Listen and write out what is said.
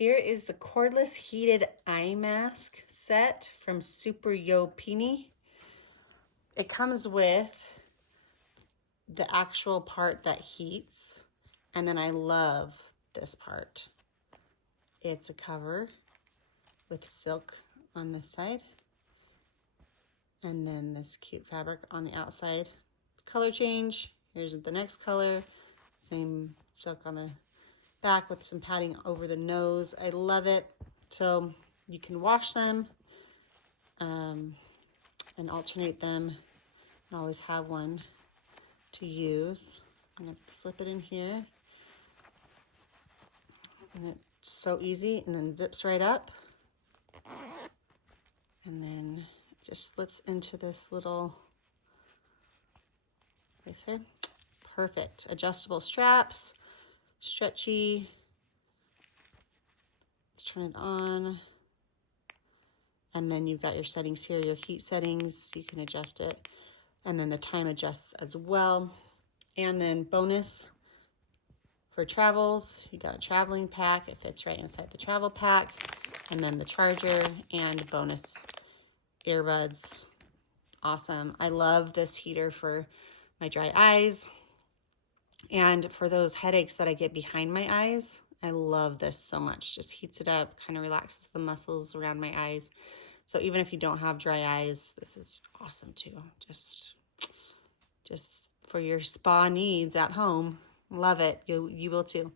Here is the cordless heated eye mask set from SuperYoPinny. It comes with the actual part that heats, and then I love this part. It's a cover with silk on this side, and then this cute fabric on the outside. Color change, here's the next color, same silk on the back with some padding over the nose. I love it. So you can wash them and alternate them, and always have one to use. I'm gonna slip it in here, and it's so easy, and then zips right up, and then it just slips into this little place here. Perfect. Adjustable straps, stretchy. Let's turn it on. And then you've got your settings here, your heat settings. You can adjust it. And then the time adjusts as well. And then bonus for travels, you got a traveling pack. It fits right inside the travel pack. And then the charger and bonus earbuds. Awesome. I love this heater for my dry eyes. And for those headaches that I get behind my eyes, I love this so much. Just heats it up, kind of relaxes the muscles around my eyes. So even if you don't have dry eyes, this is awesome too. Just for your spa needs at home. Love it. You will too.